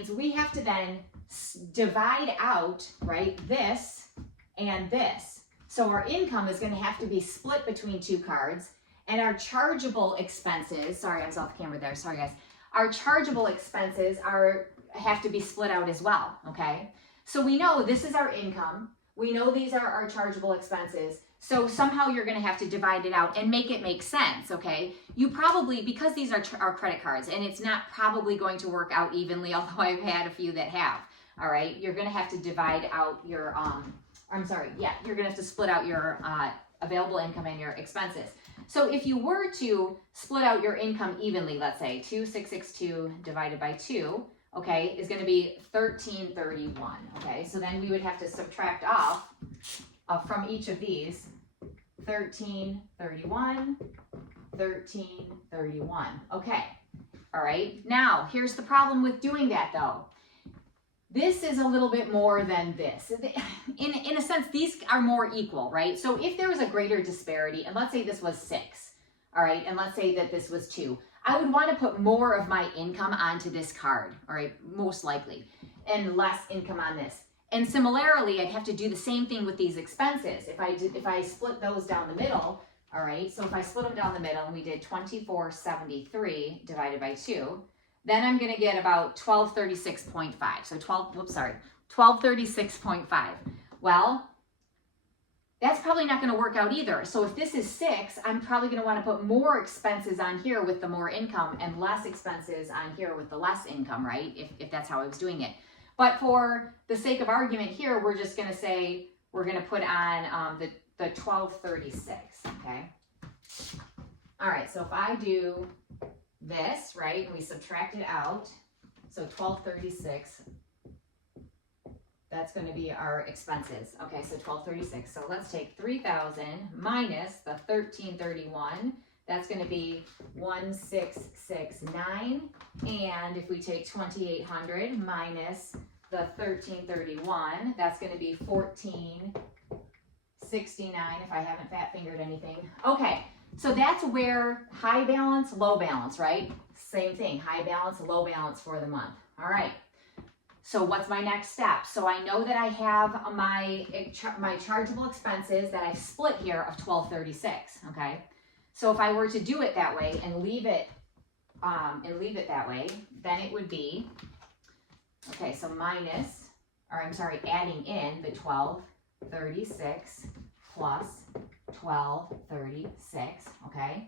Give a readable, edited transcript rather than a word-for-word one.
means we have to then divide out, right, this and this. So our income is going to have to be split between two cards, and our chargeable expenses, sorry, I was off camera there, sorry guys. Our chargeable expenses have to be split out as well, okay? So we know this is our income. We know these are our chargeable expenses. So somehow you're going to have to divide it out and make it make sense, okay? You probably, because these are our credit cards, and it's not probably going to work out evenly, although I've had a few that have, all right? You're going to have to divide out your, you're going to have to split out your available income and your expenses. So if you were to split out your income evenly, let's say 2,662 divided by 2, okay, is going to be 1,331, okay? So then we would have to subtract off from each of these 1,331, 1,331, okay? All right, now here's the problem with doing that though. This is a little bit more than this. In a sense, these are more equal, right? So if there was a greater disparity, and let's say this was 6, all right, and let's say that this was 2, I would want to put more of my income onto this card, all right, most likely, and less income on this. And similarly, I'd have to do the same thing with these expenses. If I split those down the middle, all right, so if I split them down the middle and we did 2473 divided by 2, then I'm going to get about 1236.5. So 1236.5. Well, that's probably not going to work out either. So if this is 6, I'm probably going to want to put more expenses on here with the more income and less expenses on here with the less income, right? If that's how I was doing it. But for the sake of argument here, we're just going to say we're going to put on the 1236, okay? All right, so if I do this, right, and we subtract it out, so 1236, that's going to be our expenses. Okay, so 1236. So let's take 3,000 minus the 1,331. That's going to be 1,669. And if we take 2,800 minus the 1,331, that's going to be 1,469 if I haven't fat fingered anything. Okay, so that's where high balance, low balance, right? Same thing, high balance, low balance for the month. All right. So what's my next step? So I know that I have my chargeable expenses that I've split here of 1236, okay? So if I were to do it that way and leave it that way, then it would be, okay, so adding in the 1236 plus 1236, okay?